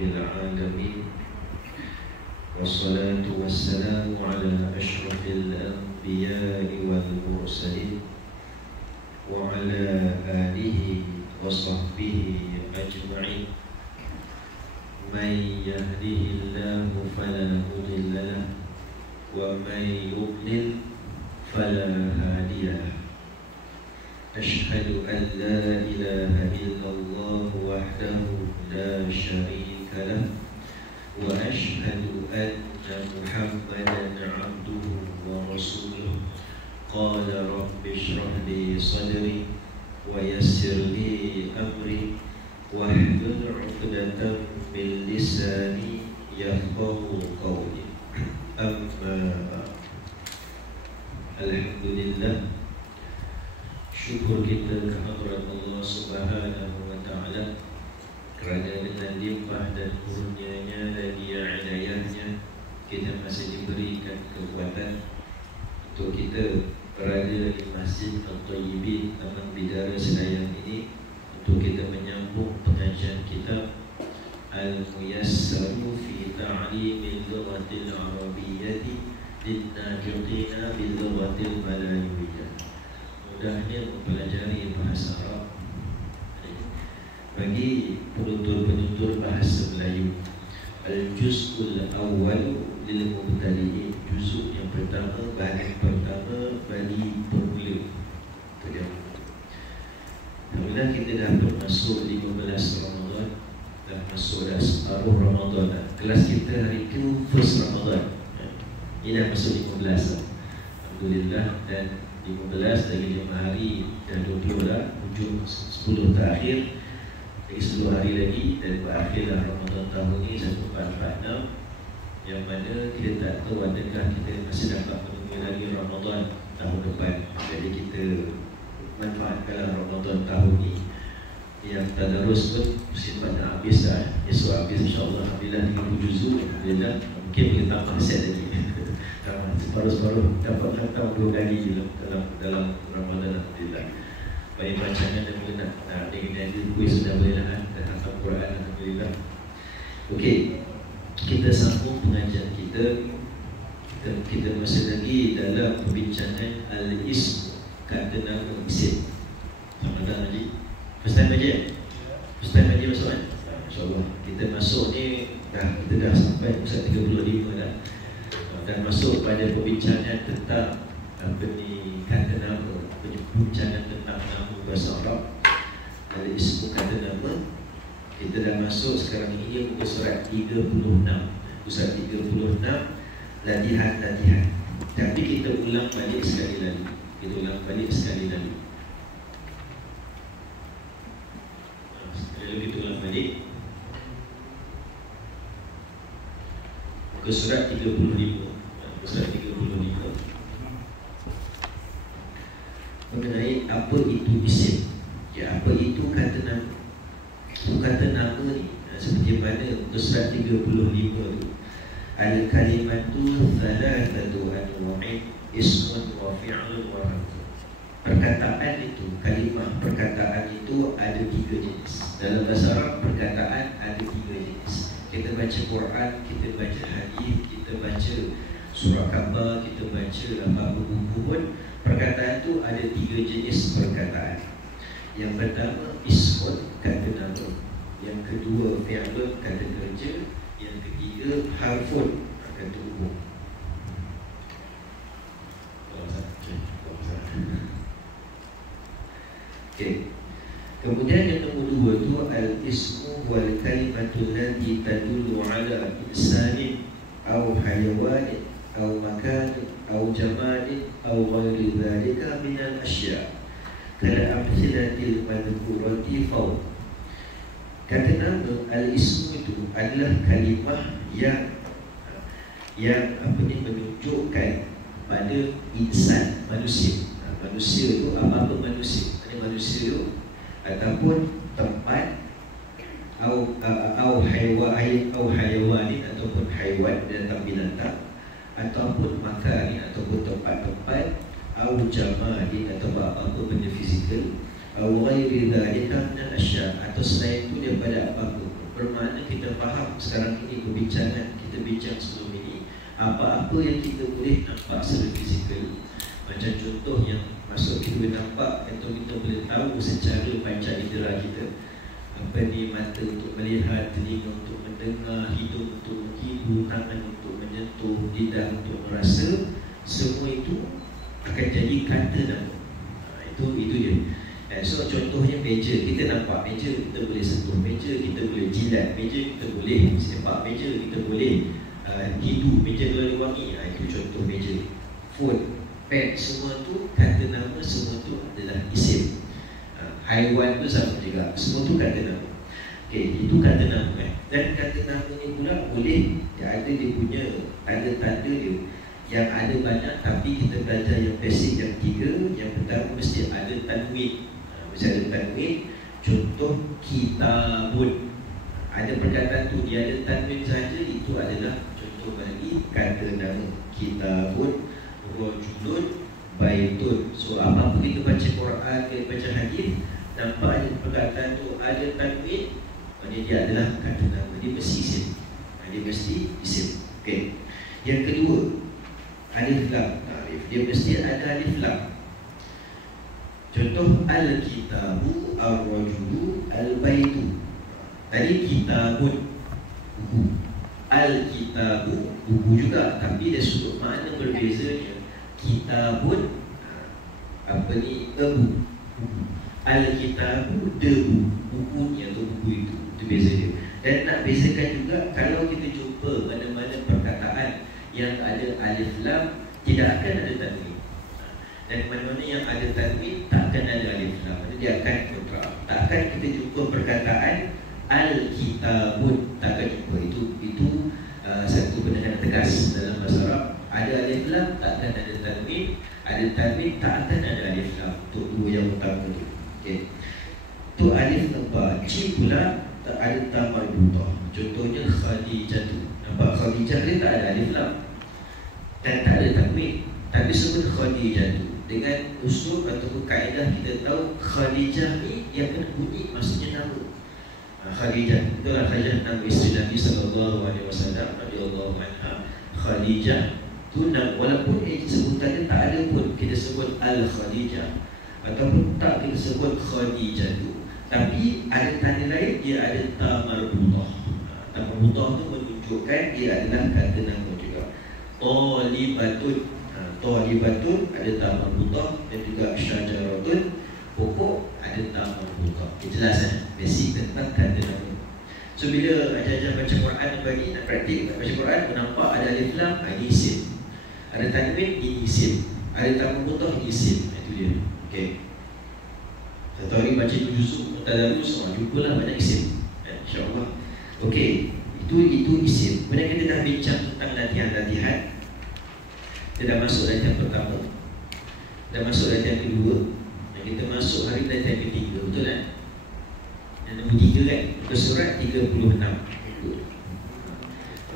العالمين والصلاة والسلام على أشرف الأنبياء والمرسلين وعلى آله وصحبه أجمعين. من يهده الله فلا مضل له ومن يضلل فلا هادي له. أشهد أن لا إله إلا الله وحده لا شريك له وأشهد أن محمدا عبده ورسوله. قال رب اشرح لي صدري ويسر لي أمري واحلل عقدة من لساني يفقهوا قولي. أما بعد. Alhamdulillah, syukur kita kehadirat Allah Subhanahu wa Ta'ala kerana dengan limpah dan kurnianya dan hidayahnya kita masih diberikan kekuatan untuk kita berada di Masjid Al-Tayyibin Taman Bidara Senayan ini untuk kita menyambung pengajian kitab Al-Muyassaru fi Ta'limil Lughatil Arabiyyati Lin-Najiqina Bil Lughatil Malawiyyah. Mudahnya mempelajari bahasa Arab bagi penutur-penutur bahasa Melayu. Al-Juz'ul Awwal lil Mubtadi'in, juzuk yang pertama, bahagian pertama bagi pemula. Alhamdulillah kita dah masuk 15 Ramadan, dah masuk dah separuh Ramadan dah. Kelas kita hari itu first Ramadan. Ini dah masuk 15 Alhamdulillah, dan 15 lagi 5 hari dah 20 dah, hujung 10 terakhir, lagi 10 hari lagi dan berakhirlah Ramadan tahun ini 1446, yang mana kita tak tahu adakah kita masih dapat menunggu lagi Ramadan tahun depan. Jadi kita manfaatkanlah Ramadan tahun ini. Yang tadarus pun sifat dah habis dah, esok habis insyaAllah. Alhamdulillah 30 juzuk, Alhamdulillah, mungkin boleh tambah set lagi. Separuh-separuh dapat khatam 2 kali dalam Ramadan. Alhamdulillah. Baik bacanya dan boleh nak dengan kuis sudah boleh lah, dan khatam Quran. Alhamdulillah. Okey, kita sambung pengajian kita. Kita masih lagi dalam perbincangan Al-Ism, kata nama isim. Ramadan Haji, first time Haji ya? First time Haji masuk kan? InsyaAllah. Kita masuk ni kita dah sampai Ustaz 35 dah. Dan masuk pada perbincangan tentang kata nama, perbincangan tentang nama bahasa Arab. Dari ismu kata nama, kita dah masuk sekarang ini muka surat 36. Surat 36, latihan. Tapi kita ulang balik sekali lagi. Sekali lagi kita ulang balik. Muka surat 35. Surat 35 mengenai apa itu isim. Ya, apa itu kata nama. Kata nama ni seperti mana muka surat 35 tu, al-kalimatu thalathatu anwa'in ismun wa fi'lun wa harfun. Perkataan itu, kalimah perkataan itu ada 3 jenis. Dalam bahasa Arab perkataan ada 3 jenis. Kita baca Quran, kita baca hadis, kita baca surah khabar, kita baca apa buku pun, perkataan tu ada 3 jenis perkataan. Yang pertama ismun, kata nama. Yang kedua fi'lun, kata kerja. Yang ketiga harfun, kata huruf. Okey. Kemudian yang nombor 2 tu al-ismu wal kalimatu allati tadullu ala insanin aw hayawanin aw makanin aw jamalin aw ghairi dhalika min al-asya' kala amthilatil madhkurati fawq. Kata nama al-ismu itu adalah kalimah yang menunjukkan pada insan, manusia. Manusia itu apa-apa manusia. Manusia itu ataupun tempat au hayawanin ataupun haiwan binatang ataupun makan ataupun tempat-tempat au jamalin atau apa-apa benda fizikal au ghairi dhalika min al-asya' atau selain itu daripada apa-apa bermakna kita faham sekarang ini perbincangan kita bincang sebelum ini, apa-apa yang kita boleh nampak secara fizikal, macam contoh yang masuk kita boleh nampak atau kita boleh tahu secara panca indera kita, apa ni, mata untuk melihat, telinga untuk mendengar, hidung untuk menghidu, tangan untuk menyentuh, lidah untuk merasa, semua itu akan jadi kata nama. Itu dia. So contohnya meja, kita nampak meja, kita boleh sentuh meja, kita boleh jilat meja, kita boleh sepak meja, kita boleh hidu meja kalau wangi. Itu contoh meja. Phone, pen, semua tu kata nama, semua tu adalah isim. Haiwan tu sama juga, semua tu kata nama. Okey, itu kata nama Dan kata nama ni pula boleh ada dia punya tanda-tanda dia yang ada banyak, tapi kita belajar yang basic yang 3. Yang pertama mesti ada tanwin. Mesti ada tanwin. Contoh kitabun, ada perkataan tu dia ada tanwin saja, itu adalah contoh bagi kata nama. Kitabun, rajulun, baitun. So apa-apa kita baca Quran, kita baca hadis, nampak ada perkataan tu ada tanwin, maknanya dia adalah kata nama. Dia mesti isim. Dia mesti isim. Okey. Yang kedua, alif lam. Dia mesti ada alif lam. Contoh al-kitabu, ar-rajulu, al-baitu. Tadi kitabun, buku. Al-kitabu, buku juga, tapi dari sudut makna berbeza. Kitabun, apa ni, buku. Al-kitabu, debu, bukunya atau buku itu beza dia. Dan nak bezakan juga, kalau kita jumpa mana-mana perkataan yang ada alif lam, tidak akan ada tanwin. Dan mana-mana yang ada tanwin, tak akan ada alif lam. Dia akan kontra. Tak akan kita jumpa perkataan al-kitabun, tak akan jumpa. Itu satu penekanan tegas dalam bahasa Arab. Ada alif lam, tak akan ada tanwin. Ada tanwin, tak akan ada alif lam. Untuk dua yang utama tu. Okey. Tu alif nampak. Jim pula tak ada ta marbutah. Contohnya Khadijah tu. Nampak Khadijah dia tak ada alif lam dan tak ada tanwin, tapi sebut Khadijah tu dengan usul ataupun kaedah kita tahu Khadijah ni dia kena bunyi maksudnya nama. Khadijah, itulah Khadijah nama isteri Nabi sallallahu alaihi wasallam radhiyallahu anha. Khadijah tu nama, walaupun sebutannya tak ada pun kita sebut Al-Khadijah ataupun tak kita sebut Khadijah tu, tapi ada tanda lain, dia ada ta marbutah. Ta marbutah tu menunjukkan dia adalah kata nama juga. Talibatun, talibatun ada ta marbutah, dan juga syajaratun, pokok ada ta marbutah. Jelas basic tentang kata nama. So bila ajar-ajar baca Quran bagi nak praktik baca Quran, nampak ada alif lam, ini isim. Ada tanwin, ini isim. Ada ta marbutah, isim. Itu dia. Okey. Satu hari baca juzuk Tadarus, jumpalah banyak isim, insya-Allah. Okey, itu isim. Kemudian kita dah bincang tentang latihan-latihan. Kita dah masuk latihan pertama, dah masuk latihan kedua, dan kita masuk hari latihan ketiga, betul kan? Yang nombor 3 kan, muka surat 36.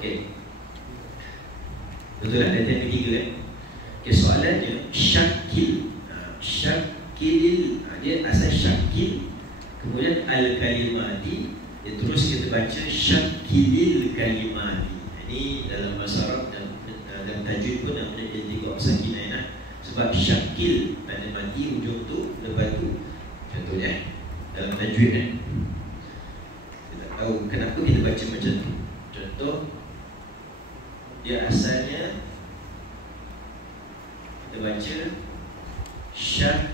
Okey, betul kan latihan ketiga kan? Okey, soalannya syakil. Syakil, dia asal syakil, kemudian al-kalimati, dia terus kita baca syakilil kalimati. Ini dalam bahasa Arab dan tajwid pun namanya iltiqa sakinah. Sebab syakil pada mati hujung tu, lepas tu contohnya dalam tajwid kan, kita tak tahu kenapa kita baca macam tu. Contoh dia asalnya kita baca syakil.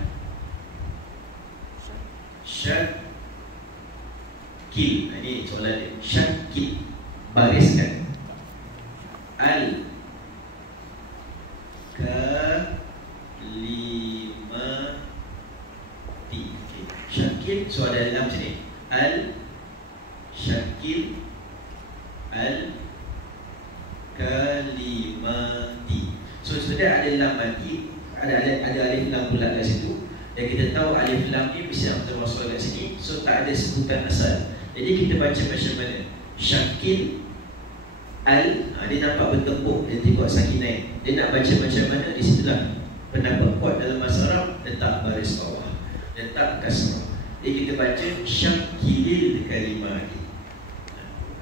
Ini soalan dia. Syakil, bariskan. Al-kalimati. Syakil, so ada dalam sini. Al-syakil, al-kalimati. So sebenarnya ada lam mati, ada alif lam pula kat situ. Dan kita tahu alif lam ni mesti yang terwasal kat sini. So tak ada sebutan asal. Jadi kita baca macam mana? Syakil dia nampak bertepuk, dia tengok sakinai. Dia nak baca macam mana? Di situlah pendapat kuat dalam bahasa Arab, letak baris bawah, letak kasrah. Jadi kita baca syakilil kalimati.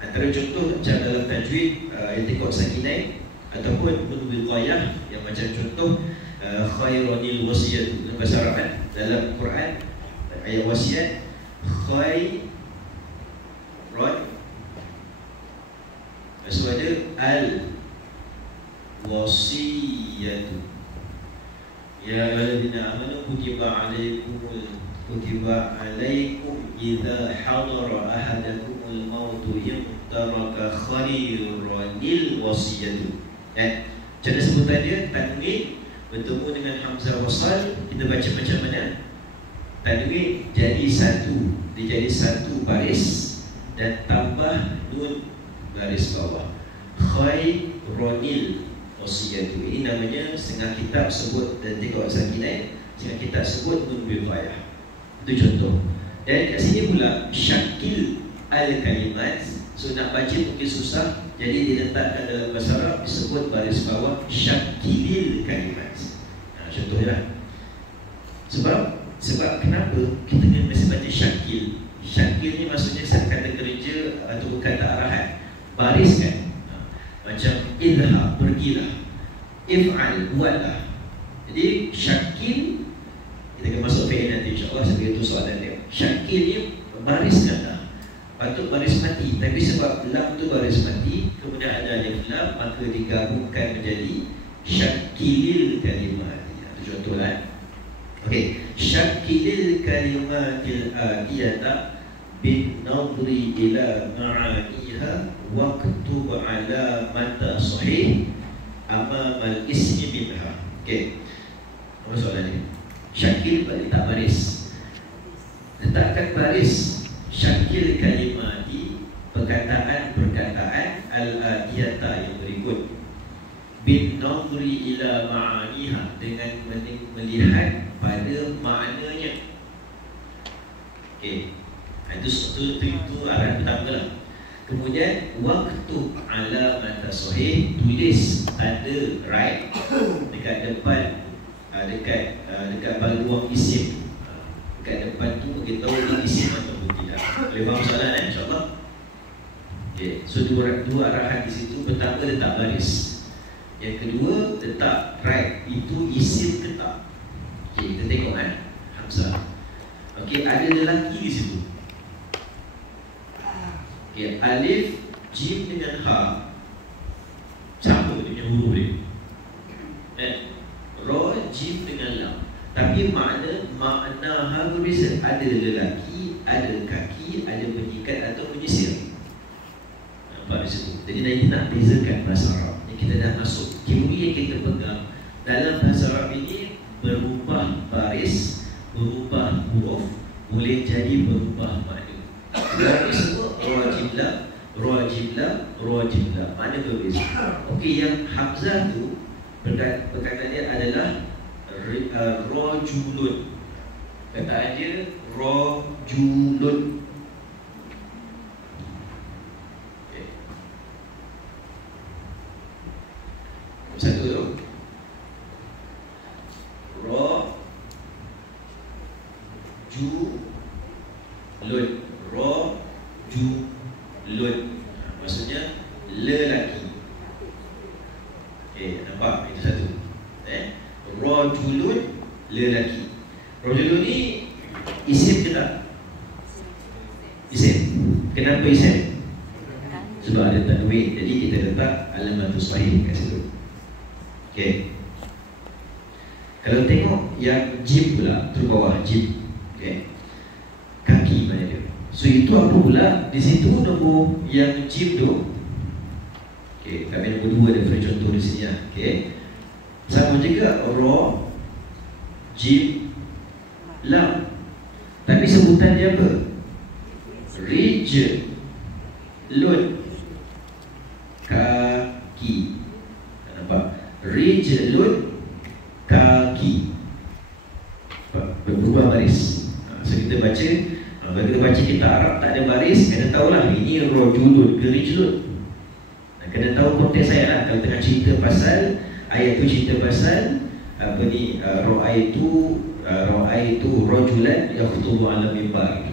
Antara contoh macam dalam tajwid iltiqat sakinai ataupun wiqayah yang macam contoh khairanil wasiyat dalam bahasa Arab kan, dalam Quran ayat wasiat khairan maksud ada al wasiyatu ya ayyuhallazina amanu kutiba alaikum idza hadara ahadakumul maut in taraka khairanil wasiyatu. Cara sebutan dia tanwin bertemu dengan hamzah wasal, kita baca macam mana? Tanwin jadi satu, dia jadi satu baris dan tambah nun garis bawah. Khairanil wasiyatu. Ini namanya setengah kitab sebut dan iltiqat sakinai, setengah kitab sebut nun wiqayah. Itu contoh. Dan kat sini pula syakil al-kalimat. So nak baca mungkin susah, jadi diletakkan dalam bahasa Arab disebut baris bawah syakilil kalimat. Contohnya sebab kenapa kita mesti baca syakil? Syakil ni maksudnya kata kerja atau kata arahan, baris kan. Macam idhab, pergilah, if'al, buatlah. Jadi syakil, kita akan masuk fi'il nanti insyaAllah sebagai itu soalan dia. Syakil ni bariskanlah, patut baris mati, tapi sebab lam tu baris mati, kemudian ada alif lam, maka digabungkan menjadi syakilil kalimat. Itu contohlah. Okey, syakilil kalimatil atiyata bin nadri ila ma'aniha waktub ala mata sahih amamal ismi minha. Okey, apa soalan ni? Syakil letak baris, letakkan baris syakil kalimati, perkataan al-atiyata yang berikut, bin nadri ila ma'aniha, dengan melihat pada maknanya. Okey, itu arahan pertama lah. Kemudian waktu ala mata sahih, tulis tanda right dekat depan, dekat baluang isim. Dekat depan tu kita tahu ini isim ataupun tidak. Boleh faham soalan insyaAllah. Okay. So dua arahan di situ. Pertama letak baris, yang kedua letak right, itu isim ke tak. Okay, kita tengok Hamzah. Okay, ada lelaki di situ. Okay, alif, jim dengan ha sama dia punya huruf dia. Ra, jim dengan lam, tapi makna ha berbeza. Ada lelaki, ada kaki, ada menyikat atau menyisir. Nampak di situ. Jadi nanti nak bezakan bahasa Arab yang kita dah masuk. Teori yang kita pegang dalam bahasa Arab ini berubah baris, berubah huruf, boleh jadi berubah makna. Ini semua rajiblah, mana berbeza. Okey, yang hamzah tu perkataan dia adalah rajulun. Kataan dia rajulun. Okay. Satu tu rajulun, maksudnya lelaki. Okay, nampak? Itu satu. Rajulun, lelaki. Rajulun ni isim ke tak? Isim. Kenapa isim? Sebab ada tanwin, jadi kita letak alamatus sahih kat situ. Okay. Kalau tengok yang jim pula, tu bawah jim. Okay. Kaki mana dia? So itu apa pula? Di situ nombor yang jim tu. Okay, kami nombor 2 ada free contoh di sini lah. Okay. Sama juga ra, jim, lam. Tapi sebutan dia apa? Rijlun, kaki. Nampak? Rijlun, kaki. Berubah baris. So kita baca, kalau kita baca kitab Arab tak ada baris, kena tahulah ini rajulun ke rijlun. Kena tahu konteks saya lah. Kalau tengah cerita pasal ayat tu, cerita pasal apa ni, ra'aitu rajulan yakhuthubu ala mimbar.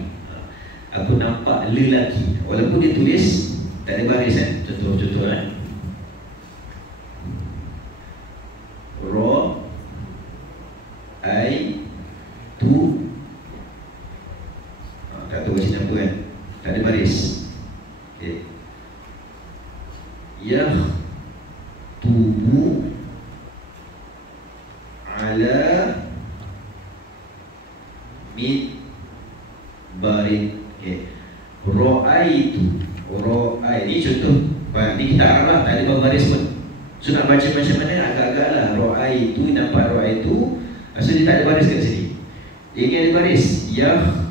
Aku nampak lelaki, walaupun dia tulis Tak ada baris kan? Contoh kan. Ro, ai, tu. Tak tahu macam apa kan. Tak ada baris. Okay. Yah tubu ala mid barin. Okay. Ro'aitu. Ro'ai ni contoh. Ni kita Arab lah, tak ada baris pun. So nak baca macam mana agak-agak lah. Ro'aitu, nampak ro'aitu. So dia tak ada baris kat sini. Dia ada baris. Yah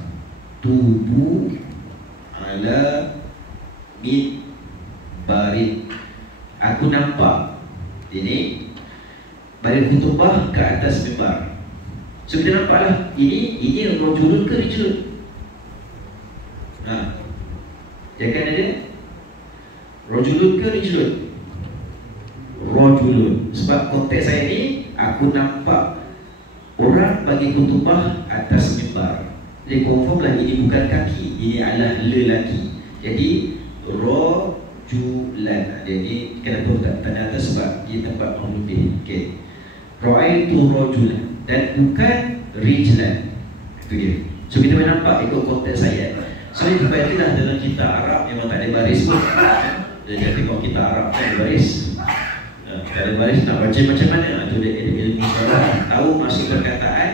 tubu ala mid barin. Aku nampak ini barin khutbah ke atas mimbar. So kita nampak lah, ini rojulun ke rijlun? Dia kan ada rojulun ke rijlun? Rojulun. Sebab konteks saya ni, aku nampak orang bagi khutbah atas mimbar. Jadi confirm lah ini bukan kaki, ini adalah lelaki. Jadi rojulan. Jadi kenapa tak tanda atas? Sebab dia tempat orang lebih. Okay. Ra'aitu rojulan. Dan bukan rijlan. Itu dia. So kita boleh nampak ikut konteks ayat. So itu itulah dalam kitab Arab memang tak ada baris pun. Jadi tengok kitab Arab tak ada baris. Tak ada baris nak baca macam mana? Itu dia ilmu syarah. Tahu maksud perkataan,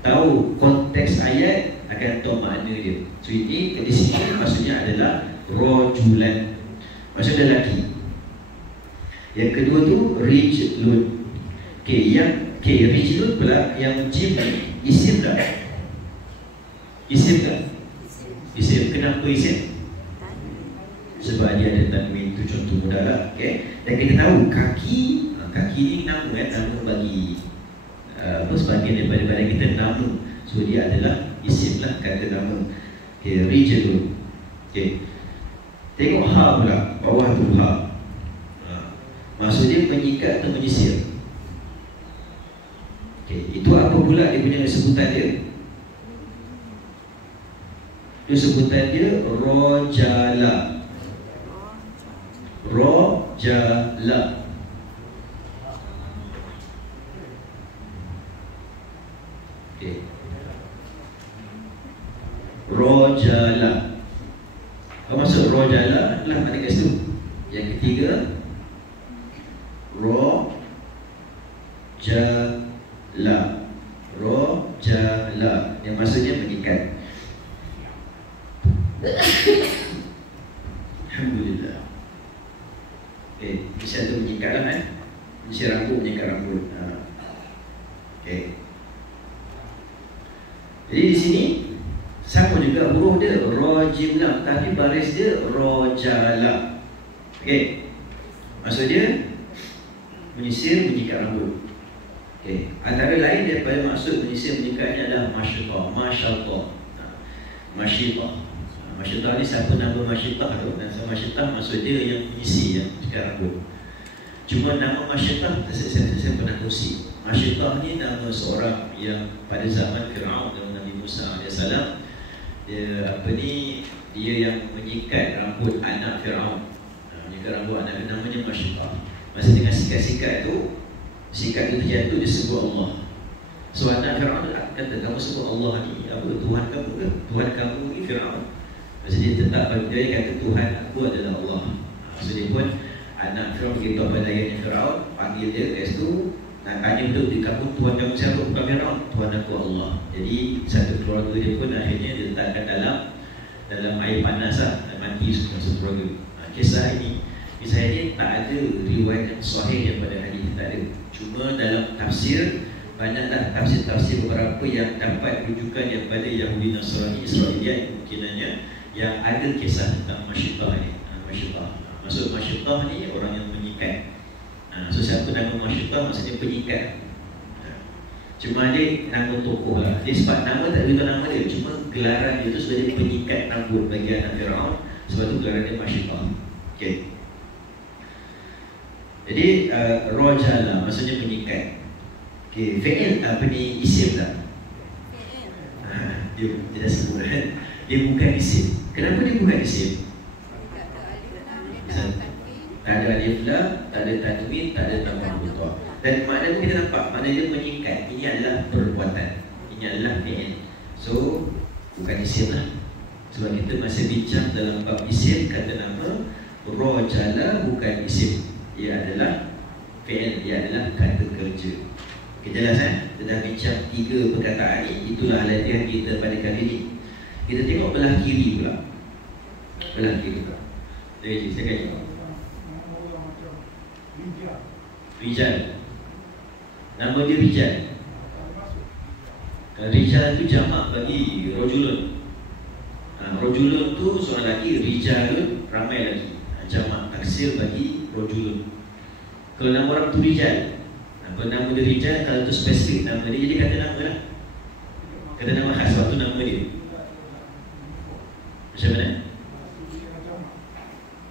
tahu konteks ayat, akan tahu makna dia. So ini di sini maksudnya adalah rojulan, maksudnya lelaki. Yang kedua tu rijlun. Okey, rijlun pula yang jim ni isim tak? Isim tak? Isim. Kenapa isim? Sebab dia ada tanwin, tu contoh mudah lah. Okay. Dan kita tahu kaki ni nama kan, nama bagi sebagian daripada kita nama. So dia adalah isim lah, kata nama. Okay, rijlun. Okay. Tengok ha pula, bawah tu ha. Maksud dia menyikat atau menyisir. Okay. Itu apa pula dia punya sebutan dia? Itu sebutan dia rojala. Rojala. Okay. Rojala. Apa maksud rojala? Lah mana kat situ? Yang ketiga rojala. Rojala yang maksudnya mengikat. Alhamdulillah. Bisa tu menyikat lah kan. Bisa rambut, menyikat rambut. Jadi di sini sama juga huruf dia rojimlah, tapi baris dia rojala. Maksud dia menyisir, menyikat rambut. Antara lain daripada maksud menyisir, menyikat ni adalah masyitah. Masyitah. Masyitah ni siapa nama masyitah tu? Dan masyitah maksud dia yang menyisir, yang menyikat rambut. Cuma nama masyitah saya pernah kongsi. Masyitah ni nama seorang yang pada zaman Fir'aun dan Nabi Musa AS. Dia yang menyikat rambut anak Fir'aun. Menyikat rambut anak Fir'aun, namanya masyitah. Masa dengan sikat-sikat tu, sikat tu terjatuh, dia sebut Allah. So anak Fir'aun kata, kamu sebut Allah ni apa? Tuhan kamu ke? Tuhan kamu ni Fir'aun. Maksud dia tetap, dia kata Tuhan aku adalah Allah. Maksud dia pun anak Fir'aun pergi kepada ayahnya Fir'aun, panggil dia kat situ, nak tanya betul di kamu Tuhan kamu siapa? Bukan Fir'aun, Tuhan aku Allah. Jadi satu keluarga dia pun akhirnya diletakkan dalam air panas lah, dan mati semua satu keluarga. Kisah ini tak ada riwayat yang sahih daripada hadis, tak ada. Cuma dalam tafsir, banyaklah tafsir-tafsir beberapa yang dapat rujukan daripada Yahudi Nasrani Israeliat kemungkinannya yang ada kisah tentang masyitah ni. Maksud masyitah ni orang yang menyikat. So siapa nama masyitah maksudnya penyikat. Cuma dia nama tokoh lah. Dia sebab nama tak beritahu nama dia, cuma gelaran dia tu sebagai penyikat rambut bagi anak Fir'aun. Sebab tu gelaran dia masyitah. Jadi rojala maksudnya penyikat. Fi'il isim tak? Dia dah sebut kan? Dia bukan isim. Kenapa dia bukan isim? Tak ada alif lam, tak ada tanwin, tak ada nama marbuthah. Dan makna pun kita nampak, makna dia meningkat. Ini adalah perbuatan. Ini adalah fi'il. So, bukan isim lah. Sebab kita masih bincang dalam bab isim, kata nama rajala bukan isim. Ia adalah fi'il, ia adalah kata kerja. Okay, jelas Kita dah bincang 3 perkataan ni. Itulah latihan kita pada kali ni. Kita tengok belah kiri pula. Belah kiri pula. Jadi, saya akan jawab. Rijal. Nama dia Rijal. Rijal tu jamak bagi rajulun. Rajulun tu seorang lelaki, rijalun ramai lagi. Jamak taksir bagi rajulun. Kalau nama orang tu Rijal, kalau nama dia Rijal, kalau tu spesifik nama dia, jadi kata nama lah. Kata nama khas, waktu nama dia. Macam mana?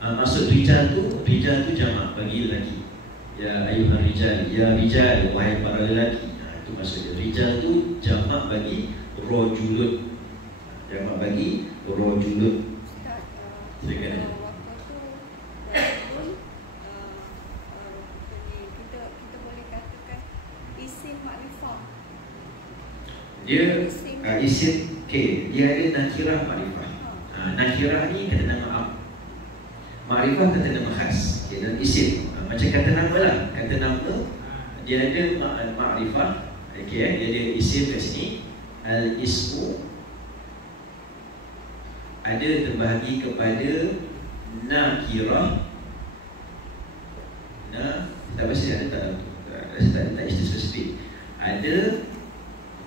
Maksud Rijal tu jamak bagi lelaki. Ya ayuhan Rijal, ya Rijal, wahai para lelaki. Itu maksudnya. Rijal tu jamak bagi rajulun. Jamak bagi rajulun. Saya kata kita boleh katakan isim makrifah. Dia isim, okay, dia ada nakirah makrifah. Nakirah ni kata nama am, makrifah kata nama khas. Okay, dan isim macam kata nama lah. Kata nama dia ada makrifah. Okay, dia ada isim kat sini. Al-ismu ada terbahagi kepada nakirah. Tak pasti ada tak istilah spesifik. Ada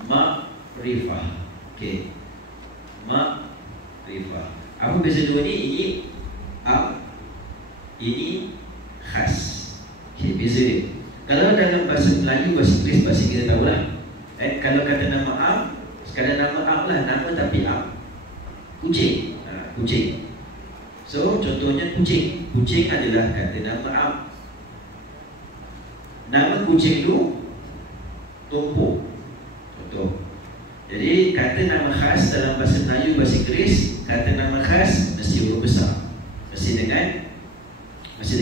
makrifah. Okey. Makrifah. Apa beza dua ni? Ini am, ini khas. Okey, beza dia. Kalau dalam bahasa Melayu, bahasa Inggeris, bahasa kita tahulah. Kalau kata nama am, sekadar nama am lah, nama tapi am. Kucing. Kucing. So contohnya kucing. Kucing adalah kata nama am. Nama kucing tu Tompo. Contoh. Jadi kata nama khas dalam bahasa Melayu, bahasa Inggeris, kata nama khas mesti huruf besar. Mesti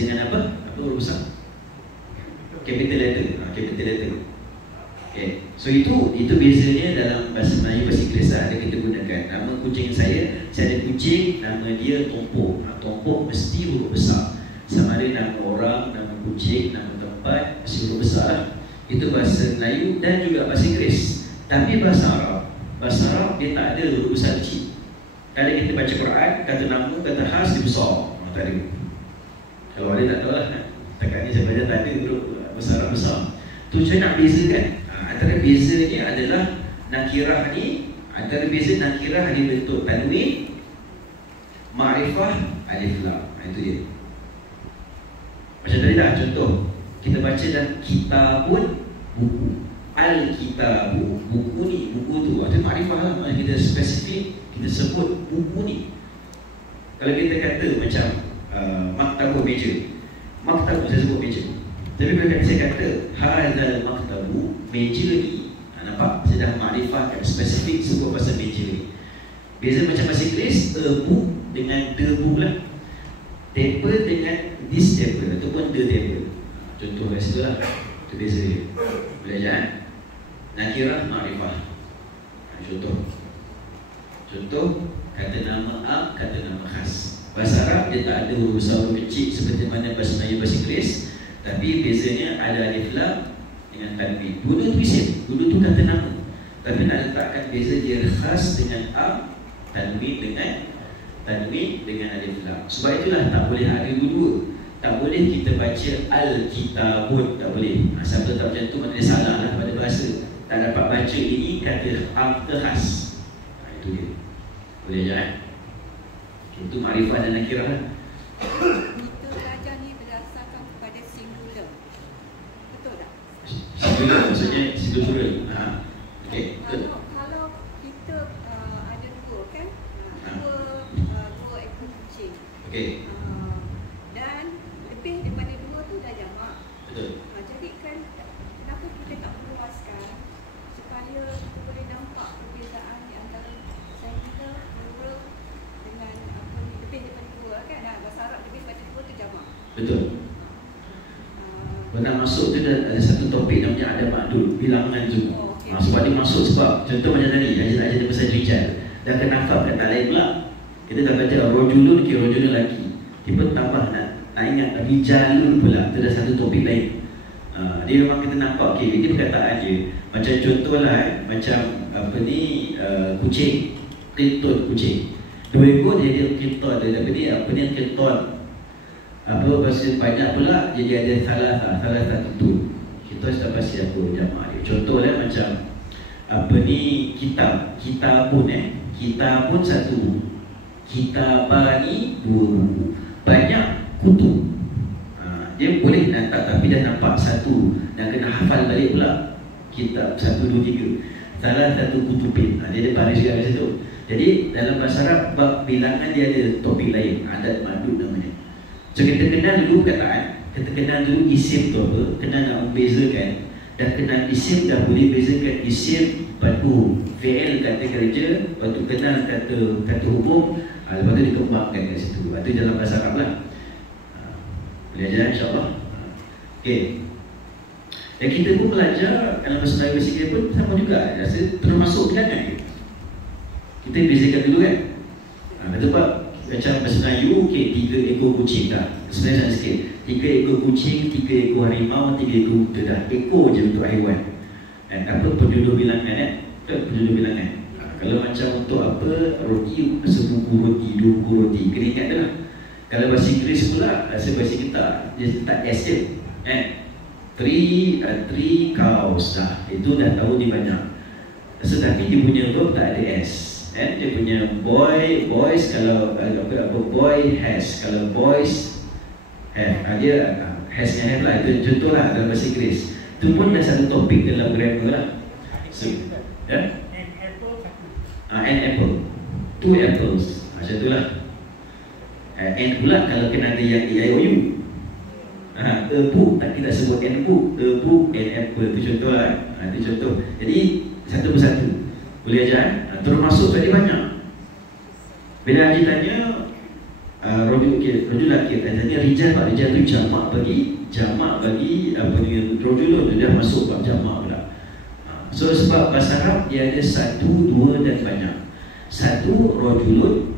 dengan apa? Apa huruf besar? Capital letter. Capital letter. Okay. So itu bezanya dalam bahasa Melayu, bahasa Inggeris ada kita gunakan. Nama kucing saya ada kucing, nama dia Tompo. Tompo mesti huruf besar. Sama ada nama orang, nama kucing, nama tempat, mesti huruf besar. Itu bahasa Melayu dan juga bahasa Inggeris. Tapi bahasa Arab dia tak ada huruf besar kecil. Kalau kita baca Quran, kata nama, kata khas dia besar. Tak ada. Kalau ada tak tahu lah. Takat ni saya belajar tak ada huruf besar. Tu saya nak bezakan. Antara bezanya adalah nakirah ni, antara beza nakirah dia bentuk tanwin, ma'rifah, alif lam. Itu dia. Macam tadi dah contoh. Kita baca dah kitabun, buku. Al-kitabu, buku ni, buku tu. Itu ma'rifah lah. Kita spesifik, kita sebut buku ni. Kalau kita kata macam maktabu, meja. Maktabu, saya sebut meja. Tapi bila saya kata hadzal maktabu, meja ni, nampak? Saya dah makrifahkan spesifik sebut pasal meja ni. Beza macam bahasa Inggeris, a book dengan the book lah. Table dengan this table ataupun the table. Contoh kat situ lah. Itu beza dia. Belajar nakirah makrifah. Contoh kata nama am, kata nama khas. Bahasa Arab dia tak ada huruf besar huruf kecil seperti mana bahasa Melayu, bahasa Inggeris. Tapi bezanya ada alif lam dengan tanwin. Dua tu isim, dua tu kata nama. Tapi nak letakkan beza dia khas dengan am, tanwin dengan alif lam. Sebab itulah tak boleh ada dua-dua. Tak boleh kita baca al-kitabun, tak boleh. Siapa tak macam tu maknanya salah lah pada bahasa. Tak dapat baca ini kata am khas. Itu dia. Boleh je kan? Itu makrifah dan nakirah lah. Singular maksudnya singular. Okey. Kalau kita ada dua kan? Dua ekor kucing. Okey. Dan lebih daripada dua tu dah jamak. Betul. Jadi kan kenapa kita tak perluaskan supaya kita boleh nampak perbezaan di antara singular, plural dengan apa ni, lebih daripada dua kan? Bahasa Arab lebih daripada dua tu jamak. Betul. Nak masuk tu ada satu topik namanya ada makdud, bilangan juga. Sebab dia masuk sebab contoh macam tadi ajar dia pasal rijal. Dah kena faham kata lain pula. Kita dah baca rojulun ke rojulun lelaki. Tiba tambah nak ingat rijalun pula. Itu dah satu topik lain. Dia memang kita nampak ini perkataan je. Macam contohlah macam apa ni kucing, kinton kucing. 2 ekor dia ada kinton dia apa ni kinton. Apa bahasa banyak pula jadi ada salah satu. Kita sudah pasti apa jamaah dia. Contohlah macam apa ni kitab pun kitab pun 1, kitabani 2 buku. Banyak kutub. Dia boleh nampak tapi dah nampak 1 dan kena hafal balik pula. Kitab 1, 2, 3. Salah satu kutubin. Dia ada baris juga kat situ. Jadi dalam bahasa Arab bab bilangan dia ada topik lain, adat madud namanya. So kita kenal dulu perkataan, kita kenal dulu isim tu apa, kenal nak membezakan. Dah kenal isim, dah boleh bezakan isim, lepas tu fi'il kata kerja, lepas tu kenal kata hubung, lepas tu dikembangkan kat situ. Itu dalam bahasa Arab lah. Boleh ajar insyaAllah. Okay. Dan kita pun belajar dalam bahasa Melayu sikit pun sama juga. Rasa termasuk bilangan. Kita bezakan dulu kan. Sebab macam bahasa Melayu, okay, 3 ekor kucing dah. Sebenarnya sikit. 3 ekor kucing, 3 ekor harimau, 3 ekor unta dah. Ekor je untuk haiwan. Apa penjudul bilangan penjudul bilangan. Kalau macam untuk apa, roti, sebuku roti, 2 buku roti, kena ingat dah lah. Kalau bahasa Inggeris pula, bahasa kita, dia letak S je. 3 cows dah. Itu dah tahu dia banyak. Tetapi dia punya verb tak ada S. Dia punya boys kalau boy has, kalau boys have, dia has dengan have lah. Itu contoh lah dalam bahasa Inggeris. Itu pun dah satu topik dalam grammar lah. So, an apple, 2 apples, macam tu lah. And pula kalau kena ada yang EIOU, a book, tak kita sebut an book, a book and apple. Itu contoh lah. Itu contoh. Jadi satu persatu boleh ajar. Termasuk tadi banyak. Bila Haji tanya rojul lelaki, tanya rijal, Pak rijal tu jamak bagi apa ni rojul tu dah masuk bab jamak pula. So sebab bahasa Arab dia ada 1, 2 dan banyak. 1 rojulun,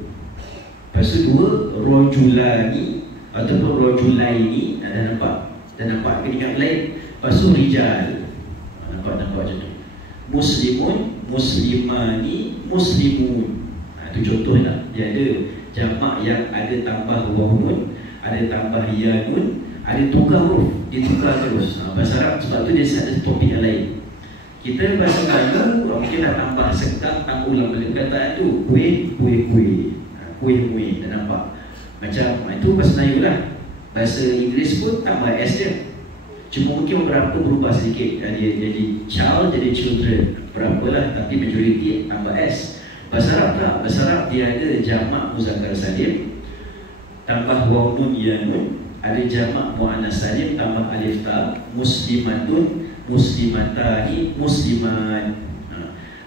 lepas tu 2 rojulani ataupun rojulaini. Dah nampak kena lain. Lepas tu rijal. Nampak macam tu. Muslimun, muslimani, muslimun. Itu contohnya. Dia ada jamak yang ada tambah waw nun, ada tambah ya nun, ada tukar huruf. Dia tukar terus. Bahasa Arab sebab tu dia ada topik yang lain. Kita bahasa Melayu mungkin dah tambah sekang, tambah ulang balik perkataan tu. Kuih, dah nampak. Macam itu bahasa Melayu lah. Bahasa Inggeris pun tambah S je. Cuma mungkin beberapa berubah sedikit. Dia jadi child, jadi children. Berapalah, tapi majoriti tambah S. Bahasa Arab tak. Bahasa Arab dia ada jamak muzakkar salim, tambah waw nun ya nun. Ada jamak muannas salim, tambah alif ta. Muslimatun, muslimatani, musliman.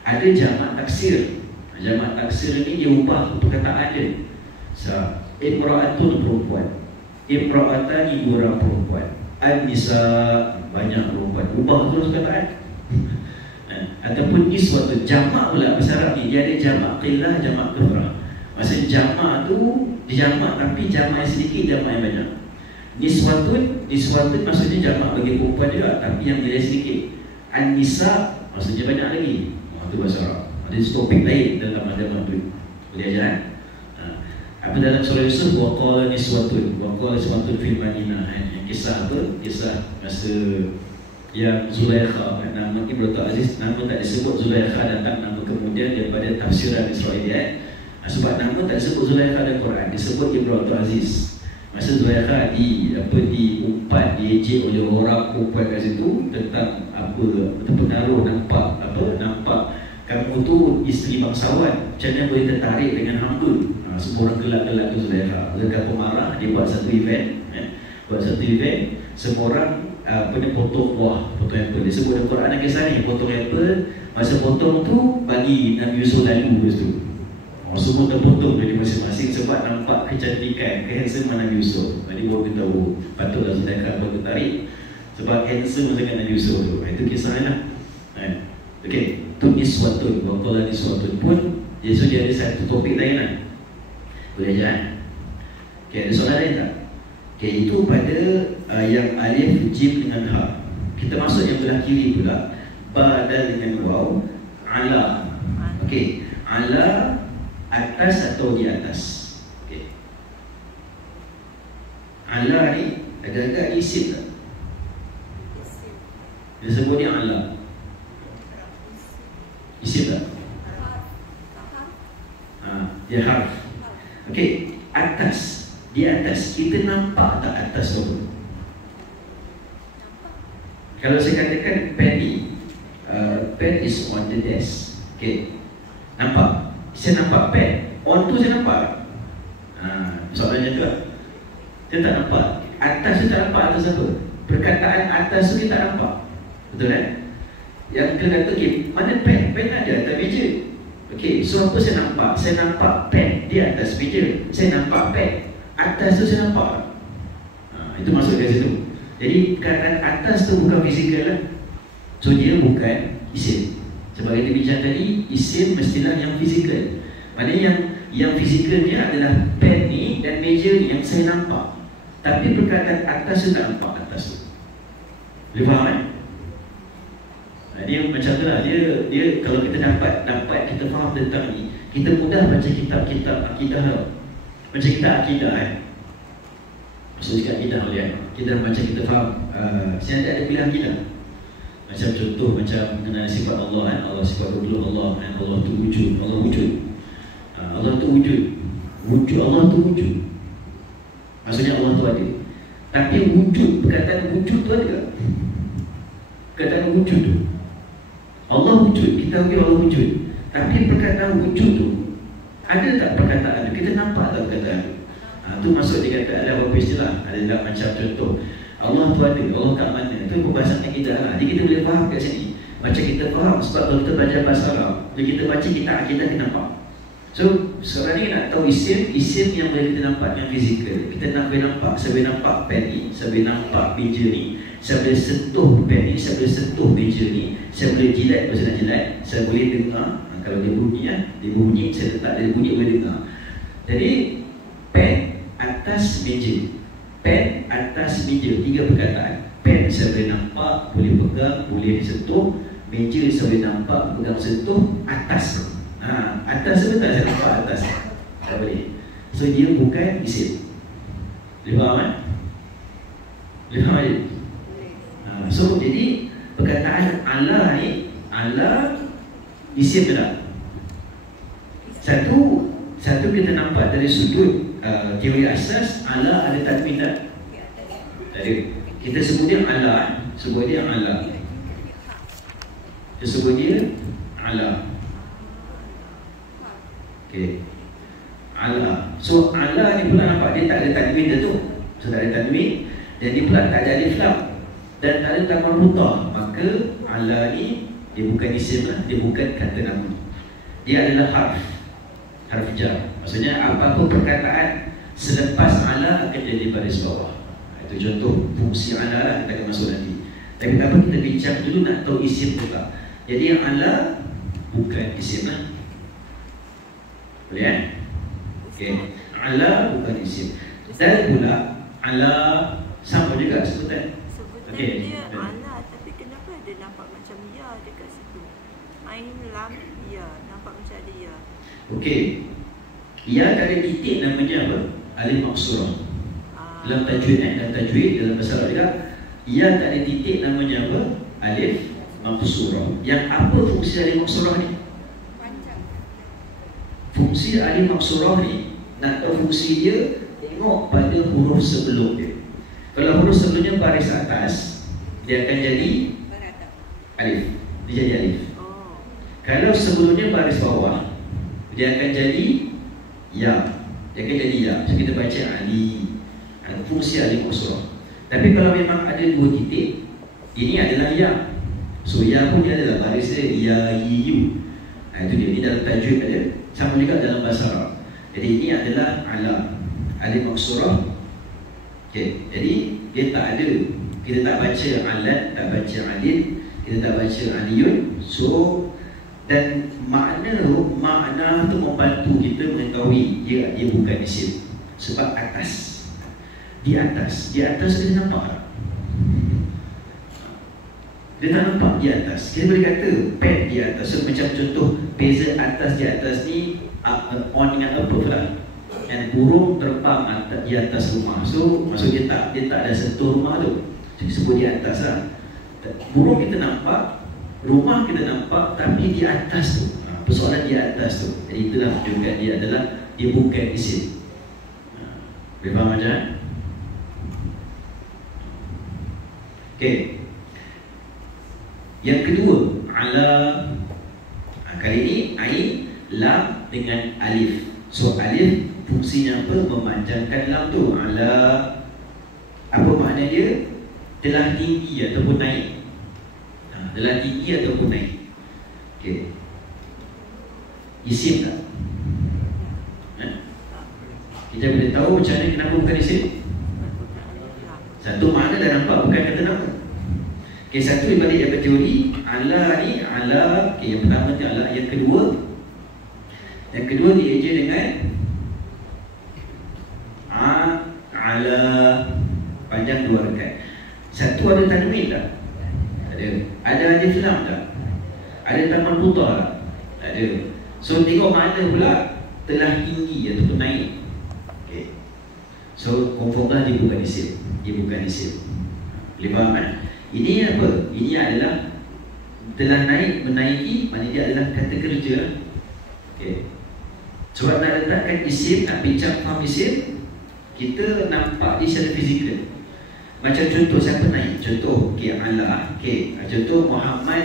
Ada jamak taksir. Jamak taksir ni dia ubah perkataan dia. Imra'atun perempuan, imra'atani 2 orang perempuan, an-nisa banyak perempuan. Ubah terus perkataan. Ataupun niswatun, jamak pula bahasa Arab ni dia ada jamak qillah, jamak kathrah. Maksudnya jamak tu dijamak tapi jamak yang sedikit, jamak yang banyak. Niswatun maksudnya jamak bagi perempuan juga tapi yang dia sedikit. An-nisa maksudnya banyak lagi. Itu bahasa Arab. Ada topik lain dalam agama tu. Boleh ajar apa dalam surah Yusuf, wa qala niswatun fil Madinah. Kisah apa? Kisah masa yang Zulaikha, nama Ibnu Aziz, nama tak disebut Zulaikha, datang nama kemudian daripada tafsiran Israeliat. Sebab nama tak disebut Zulaikha dalam Quran, disebut Ibnu Aziz. Masa Zulaikha diumpat, diejek oleh orang perempuan kat situ tentang apa terpengaruh, nampak kamu tu isteri bangsawan, macam mana boleh tertarik dengan hamba. Semua orang gelak-gelak tu Zulaikha. Zulaikha pemarah, dia buat satu event, semua orang potong apple. Dia sebut dalam Quran dan kisah ni, potong apple. Masa potong tu bagi Nabi Yusuf lalu lepas tu. Semua terpotong dari masing-masing sebab nampak kecantikan, kehandsomean Nabi Yusuf. Jadi baru kita tahu, patutlah sedekah baru tarik sebab handsome sangat Nabi Yusuf tu. Itu kisahnya lah. Okey, tu niswatun, waqala niswatun pun dia ada satu topik lain lah. Boleh je kan? Okey, ada soalan lain tak? Okey, itu pada yang alif, jim dengan ha. Kita masuk yang belah kiri pula, badal dengan waw, ala. Okey, ala atas atau di atas. Okay. Ala ni agak-agak isim tak? Dia sebut dia ala. Isim tak? Dia harf. Okey, atas. Di atas. Kita nampak tak atas tu? Kalau saya katakan pen ni, pen is on the desk. Okey. Nampak? Saya nampak pen. On tu saya nampak. Soalannya tu lah. Saya tak nampak. Atas tu tak nampak atas apa. Perkataan atas tu dia tak nampak. Betul kan? Yang kita kata, okay, mana pen? Pen ada atas meja. Okay, so apa saya nampak? Saya nampak pen di atas meja. Saya nampak pen. Atas tu saya nampak. Itu masuk dari situ. Jadi perkataan atas tu bukan fizikal lah. So dia bukan isim. Sebagai kita bincang tadi, isim mestilah yang fizikal. Maknanya yang fizikal ni adalah pen ni dan meja ni yang saya nampak. Tapi perkataan atas tu tak nampak atas tu. Boleh faham kan? Dia macam tu lah. Dia kalau kita dapat kita faham tentang ni, kita mudah baca kitab-kitab akidah. Macam kita akidah kan. Maksud cakap akidah boleh kan? Kita baca kita faham. Saya ada pilihan akidah. Macam contoh macam mengenai sifat Allah kan, Allah sifat Allah kan, Allah tu wujud, Allah wujud. Allah tu wujud. Wujud Allah tu wujud. Maksudnya Allah tu ada. Tapi wujud, perkataan wujud tu ada tak? Perkataan wujud tu. Allah wujud, kita akui Allah wujud. Tapi perkataan wujud tu ada tak perkataan tu? Kita nampak tak perkataan tu? Tu masuk dia kata ada beberapa istilah. Ada macam contoh Allah tu ada, Allah kat mana? Itu perbahasan akidah lah. Jadi kita boleh faham kat sini. Macam kita faham sebab kalau kita belajar bahasa Arab, bila kita baca kita akidah kita nampak. So sekarang ni nak tahu isim yang boleh kita nampak yang fizikal. Kita nak boleh nampak, saya boleh nampak pen ni, saya boleh nampak meja ni, saya boleh sentuh pen ni, saya boleh sentuh meja ni, saya boleh jilat kalau saya nak jilat, saya boleh dengar. Kalau dia bunyi dia bunyi, saya letak dia bunyi boleh dengar. Jadi pen atas meja, pen atas meja, 3 perkataan. Pen saya boleh nampak, boleh pegang, boleh sentuh. Meja saya boleh nampak, pegang, sentuh. Atas atas betul tak saya nampak atas? Tak boleh. So dia bukan isim. Boleh faham kan? Boleh faham kan? So jadi perkataan ala ni, ala isim ke tak? Satu kita nampak dari sudut teori asas, ala ada tanwin tak? Jadi kita sebut dia ala, sebut dia ala. Kita sebut dia ala. Okey. Ala. So ala ni pula nampak dia tak ada tanwin dia tu. So tak ada tanwin dan dia pula tak ada alif lam dan tak ada tamar hutah. Maka ala ni dia bukan isim lah, dia bukan kata nama. Dia adalah harf jar. Maksudnya apa-apa perkataan selepas ala akan jadi baris bawah. Itu contoh fungsi ala lah, kita akan masuk nanti. Tapi apa kita bincang dulu nak tahu isim tu tak. Jadi yang ala bukan isim lah. Boleh kan? Okey. Ala bukan isim. Dan pula ala sama juga sebutan. Sebutan okay. Dia ala, tapi kenapa dia nampak macam ya dekat situ? Ain lam ya, nampak macam ada ya. Okey. Ya tak ada titik namanya apa? Alif maksurah. Dalam tajwid dalam bahasa Arab juga ya tak ada titik namanya apa? Alif maksurah. Yang apa fungsi alif maksurah ni? Fungsi alif maksurah ni, nak tahu fungsi dia, tengok pada huruf sebelum dia. Kalau huruf sebelumnya baris atas, dia akan jadi alif. Dia jadi alif. Kalau sebelumnya baris bawah, dia akan jadi ya. Dia akan jadi ya. So kita baca ali. Fungsi alif maksurah. Tapi kalau memang ada 2 titik, ini adalah ya. So ya pun dia adalah baris dia ya, yi, yu. Itu dia. Ini dalam tajwid ada. Sama juga dalam bahasa Arab. Jadi ini adalah ala, alif maksurah. Okay. Jadi dia tak ada, kita tak baca alat, tak baca alif, kita tak baca aliyun. So dan makna tu membantu kita mengetahui dia bukan isim. Sebab atas, di atas kita nampak tak? Dia tak nampak di atas. Kita boleh kata pad di atas. So macam contoh beza atas di atas ni on dengan above lah. Dan burung terbang di atas rumah. So maksud dia tak ada sentuh rumah tu. Jadi sebut di atas lah. Burung kita nampak, rumah kita nampak, tapi di atas tu. Persoalan di atas tu. Jadi itulah menunjukkan dia adalah, dia bukan isim. Boleh faham macam? Okay. Yang kedua, ala. Kali ini ain, lam dengan alif. So alif fungsinya apa? Memanjangkan lam tu. Ala, apa makna dia? Telah tinggi ataupun naik. Telah tinggi ataupun naik. Okay. Isim tak? Kita boleh tahu macam mana kenapa bukan isim? Satu makna dah nampak, bukan kata nama. Okay, satu daripada yang berteori, ala ni, ala, okay, yang pertama tu ala. Yang kedua dieja dengan ala, panjang dua rekat. Satu ada tanwin tak? Ada. Ada alif lam tak? Ada taman putih tak? Ada. So tengok mana pula telah tinggi ataupun naik. Okay. So confirmlah dia bukan isim. Dia bukan isim. Boleh faham kan? Ini apa? Ini adalah telah naik, menaiki, maknanya dia adalah kata kerja. Okay. Sebab nak letakkan isim, nak bincang faham isim, kita nampak dia secara fizikal. Macam contoh siapa naik? Contoh okay, ala. Okay. Contoh Muhammad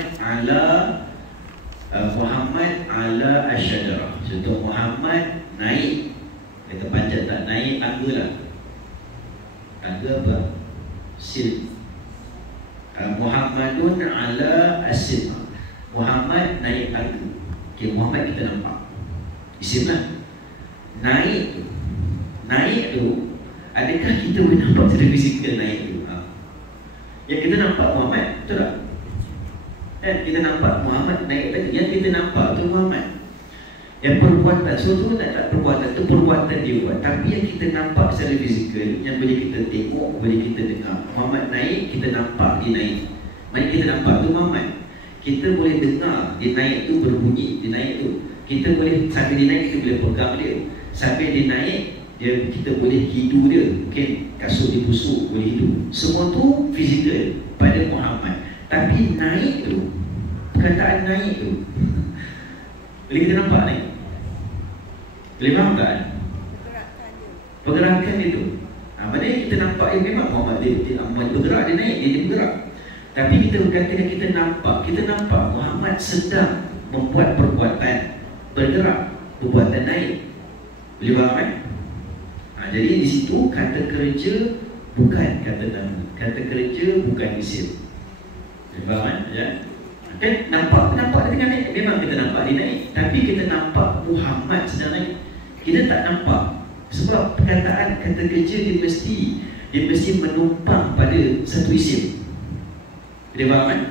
ala asyajarah. Contoh Muhammad naik, kata panjat tak? Naik tangga lah. Tangga apa? Sil. Muhammadun ala asim. Muhammad naik tangga. Okay, Muhammad kita nampak isim lah. Naik tu adakah kita boleh nampak secara fizikal naik tu? Yang kita nampak Muhammad, betul tak? Kita nampak Muhammad naik tadi. Yang kita nampak tu Muhammad. Yang perbuatan, so tu tak perbuatan, tu perbuatan dia buat. Tapi yang kita nampak secara fizikal, yang boleh kita tengok, boleh kita dengar. Muhammad naik, kita nampak dia naik. Maksudnya kita nampak tu Muhammad. Kita boleh dengar dia naik tu berbunyi, dia naik tu. Kita boleh, sambil dia naik, kita boleh pegang dia. Sambil dia naik, kita boleh hidu dia. Mungkin kasut dia busuk, boleh hidu. Semua tu fizikal pada Muhammad. Tapi naik tu, perkataan naik tu, boleh kita nampak ni? Boleh faham tak? Pergerakan dia tu. Maknanya kita nampak memang Muhammad dia bergerak, dia naik, dia bergerak. Tapi kita katakan kita nampak Muhammad sedang membuat perbuatan bergerak, perbuatan naik. Boleh faham kan? Jadi di situ kata kerja bukan kata nama. Kata kerja bukan isim. Boleh faham kan? Ya? Dan nampak dia tengah naik. Memang kita nampak dia naik. Tapi kita nampak Muhammad sedang naik. Kita tak nampak. Sebab perkataan kata kerja dia mesti menumpang pada satu isim. Boleh faham kan?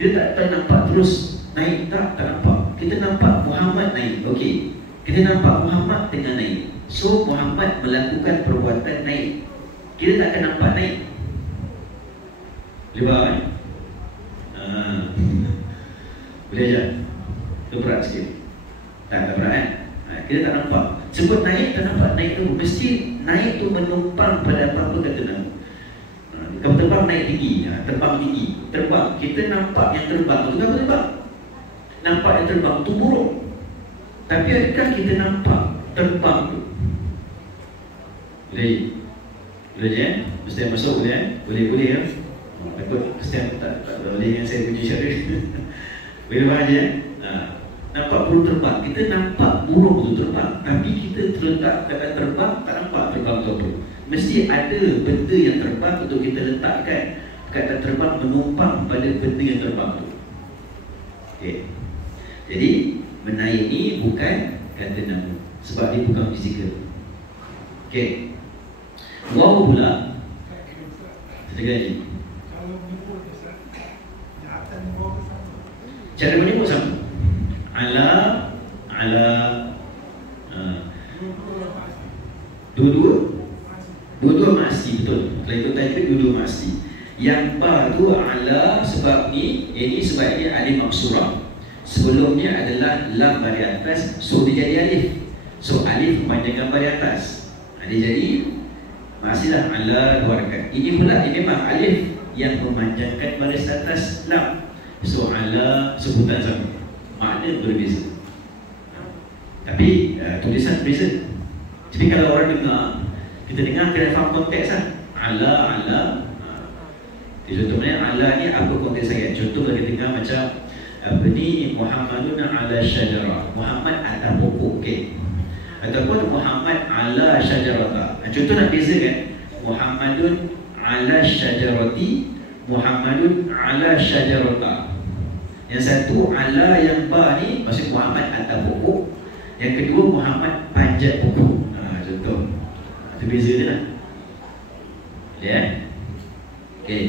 Kita tak nampak terus naik. Tak nampak. Kita nampak Muhammad naik. Okey. Kita nampak Muhammad tengah naik. So Muhammad melakukan perbuatan naik. Kita tak akan nampak naik. Boleh faham kan? Boleh je? Itu berat sikit. Tak berat kan? Kita tak nampak. Sebut naik, tak nampak naik tu. Mesti naik tu menumpang pada apa-apa kata nama. Kalau terbang naik tinggi, terbang tinggi. Terbang, kita nampak yang terbang tu. Kenapa terbang? Nampak yang terbang tu burung. Tapi adakah kita nampak terbang tu? Boleh je? Mesti masuk boleh Boleh ya? Takut Kristian tak boleh yang saya punya syarat. Boleh faham je? Nampak burung terbang. Kita nampak burung tu terbang. Tapi kita terletak kata terbang, tak nampak terbang tu apa. Mesti ada benda yang terbang untuk kita letakkan kata terbang menumpang pada benda yang terbang tu. Okay. Jadi Menaik ni bukan kata nama, sebab dia bukan fizikal. Okey. Waw pula sedekah lagi. Cara menyebut sama. Ala dua-dua masih betul. Kalau ikut tajwid dua-dua masih. Yang ba tu ala sebab ini sebab ini alif maksurah. Sebelumnya adalah lam baris atas, so dia jadi alif. So alif memanjangkan baris atas. Dia jadi masihlah ala dua harakat. Ini pula ini memang alif yang memanjangkan baris atas lam. So ala sebutan sama, makna berbeza. Tapi tulisan berbeza. Jadi kalau orang dengar, kita dengar kena faham konteks lah. Ala contohnya ala ni apa konteks saya. Contoh kalau kita dengar macam apa ni, Muhammadun ala syajarah, Muhammad atas pokok, okey. Ataupun Muhammad ala syajarata. Contoh nak beza kan, Muhammadun ala syajarati, Muhammadun ala syajarata. Yang satu ala yang ba ni maksud Muhammad atas pokok. Yang kedua Muhammad panjat pokok. Contoh. Itu beza dia lah. Ya. Okey.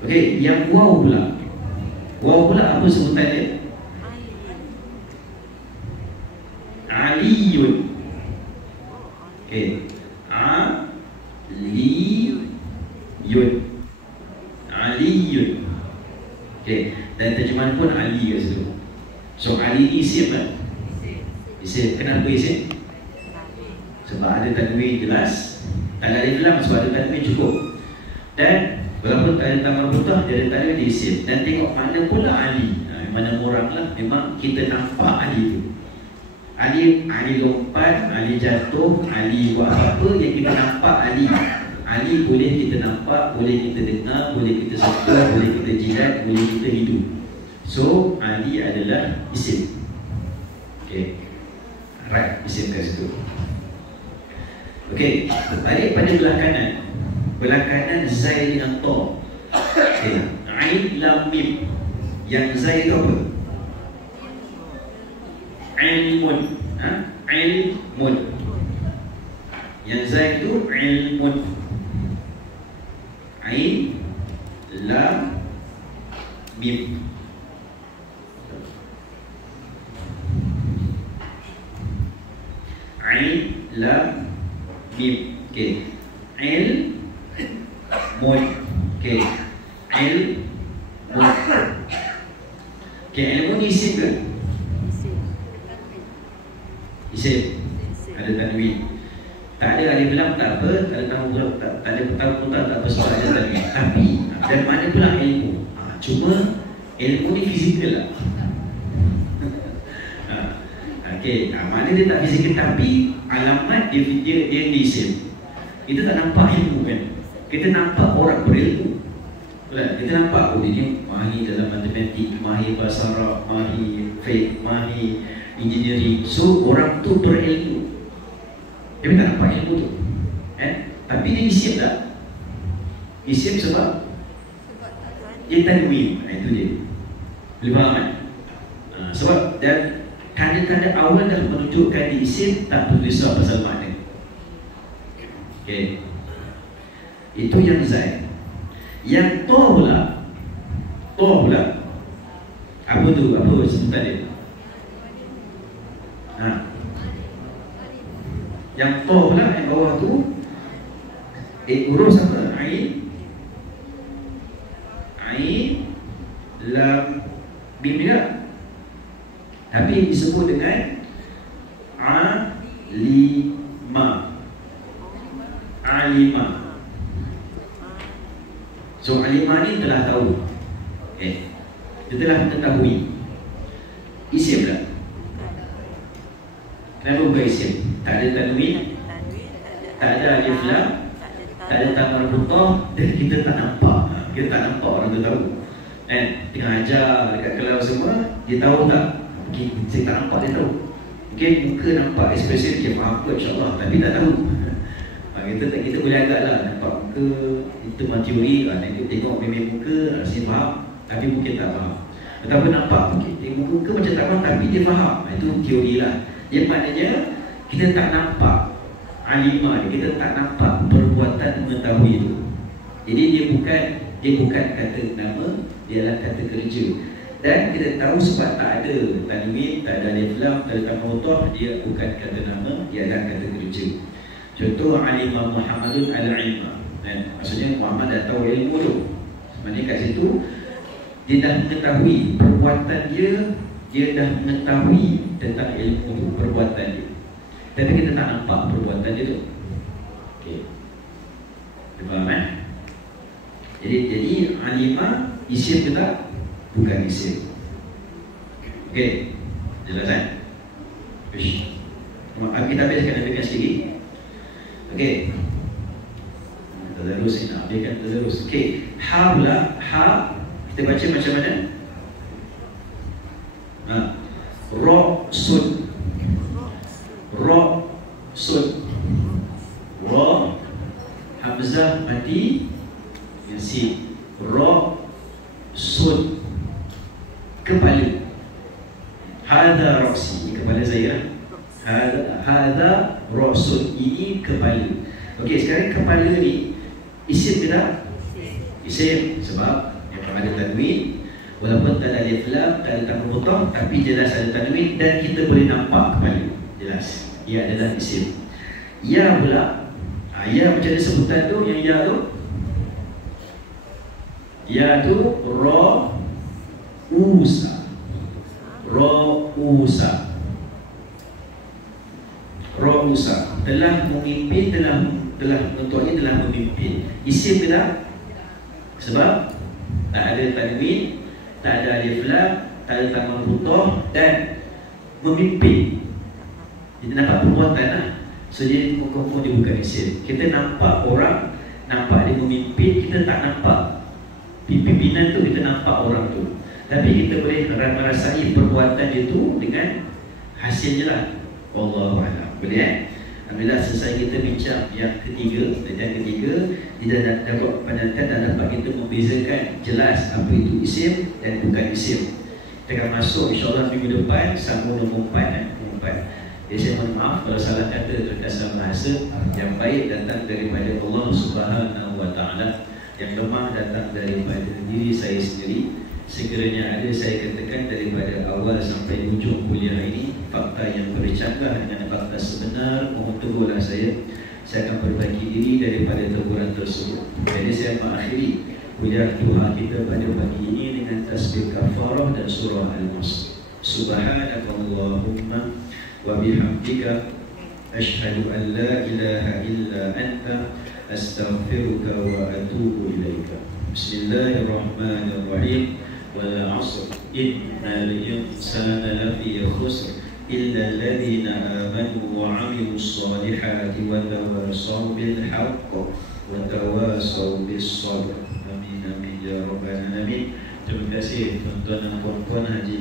Okey, yang waw pula. Waw pula apa sebutan dia? Aliyun. Okey. Aliyun. Aliyun. Okey, dan terjemahan pun Ali kat situ. So Ali ni isim kan? Isim. Kenapa isim? Sebab ada tanwin jelas. Tak ada alif lam sebab ada tanwin cukup. Dan walaupun tak ada tamar butah, dia ada tanwin di isim. Dan tengok mana pula Ali. Mana orang lah, memang kita nampak Ali tu. Ali lompat, Ali jatuh, Ali buat apa yang kita nampak Ali. Ali boleh kita nampak, boleh kita dengar, boleh kita sentuh, boleh kita jilat, boleh kita hidup. So Ali adalah isim. Okey. Right, isim kat situ. Okey, balik pada belah kanan. Belah kanan zai dengan ta. Okey, ain lam mim. Yang zai itu apa? Ilmun. Ilmun. Yang zai itu ilmun. Ain lam mim. Ain lam mim. Okey. Ilmun. Okey. Ilmun. Okey, ilmun isim ke? Isim. Ada tanwin. Tak ada alif lam tak apa, tak ada tamu tak ada tamu tak apa sebab ada tanwin. Tapi dan mana pula ilmu? Cuma ilmu ni fizikal lah. Okey, mana dia tak fizikal tapi alamat dia di isim. Kita tak nampak ilmu kan? Kita nampak orang berilmu. Kita nampak dia mahir dalam matematik, mahir bahasa Arab, mahir fiqh, mahir engineering. So orang tu berilmu. Dia tak nampak ilmu tu. Tapi dia isim tak? Isim sebab dia tanwin. Itu dia. Boleh faham kan? Sebab dan tanda-tanda awal dah menunjukkan di isim tak berrisau pasal makna. Okey. Itu yang zai. Yang to pula. Apa tu? Apa sebutan dia? Yang to pula yang bawah tu huruf apa? Ain lam mim juga. Tapi disebut dengan alima. So alima ni telah tahu. Dia telah mengetahui. Isim tak? Kenapa bukan isim? Tak ada tanwin, tak ada alif lam, tak ada tamar butah, dan kita tak nampak. Kita tak nampak orang tu tahu. Tengah ajar dekat kelas semua, dia tahu tak? Mungkin saya tak nampak dia tahu. Mungkin muka nampak ekspresi dia faham kot insyaAllah, tapi tak tahu. Kita boleh agak lah nampak muka, itu teori, tengok memang muka, rasanya faham, tapi mungkin tak faham. Ataupun nampak muka macam tak faham tapi dia faham. Itu teori lah. Yang maknanya kita tak nampak alimah, kita tak nampak perbuatan mengetahui itu. Jadi dia bukan kata nama, dia adalah kata kerja. Dan kita tahu sebab tak ada tanwin, tak ada alif lam, tak ada tamawudah, dia bukan kata nama, dia adalah kata kerja. Contoh alimah Muhammadun al-ilma. Maksudnya Muhammad dah tahu ilmu tu. Sebenarnya kat situ dia dah mengetahui perbuatan dia dah mengetahui tentang ilmu tu, perbuatan dia. Tapi kita tak nampak perbuatan dia tu. Okey. Faham Jadi alimah isim ke tak? Bukan isim. Okey. Jelas kan? Ish. Kita habiskan sikit. Okey. Tadarus ini nak ambilkan tadarus. Okey. Ha pula, ha kita baca macam mana? Ra sud. Ra sud. Ra hamzah mati yasin. Ra sud kepala. Hadha ra'si, kepala saya. Hadha ra'sun, ini kepala. Okey, sekarang kepala ni isim ke tak? Isim, sebab yang ada tanwin, walaupun tak ada alif lam, tak ada tamawudah, tapi jelas ada tanwin dan kita boleh nampak kepala. Jelas, ia adalah isim. Ya pula, ya macam mana sebutan tu, yang ya tu? Ya tu Ra'usa. Ra'usa. Ra'usa telah memimpin, contohnya telah memimpin. Isim ke tak? Sebab tak ada tanwin, tak ada alif lam, tak ada tamawudah dan memimpin. Kita nampak perbuatan lah. So jadi dia bukan isim. Kita nampak orang, nampak dia memimpin, kita tak nampak pimpinan tu, kita nampak orang tu. Tapi kita boleh merasai perbuatan dia tu dengan hasilnya lah. Wallahualam. Boleh Alhamdulillah, selesai kita bincang yang ketiga. Dan yang ketiga, dia dapat penelitian dan dapat kita membezakan jelas apa itu isim dan bukan isim. Kita akan masuk insyaAllah minggu depan sambung nombor 4. Jadi saya mohon maaf kalau salah kata terkesan bahasa. Yang baik datang daripada Allah Subhanahu Wa Taala, yang lemah datang daripada diri saya sendiri. Sekiranya ada saya katakan daripada awal sampai hujung kuliah ini fakta yang bercanggah dengan fakta sebenar, mohon tegurlah saya akan perbaiki diri daripada teguran tersebut. Jadi saya mengakhiri kuliah duha kita pada pagi ini dengan tasbih kafarah dan surah Al-Masr. Subhanakallahumma wa bihamdika asyhadu an la ilaha illa anta astaghfiruka wa atubu ilaika. Bismillahirrahmanirrahim. Wal 'asr innal insana lafi khusr illa alladhina amanu wa 'amilus solihati wa tawasaw bil haqq wa tawasaw bis sabr. Amin amin ya rabbal alamin. Terima kasih tuan-tuan dan puan-puan haji.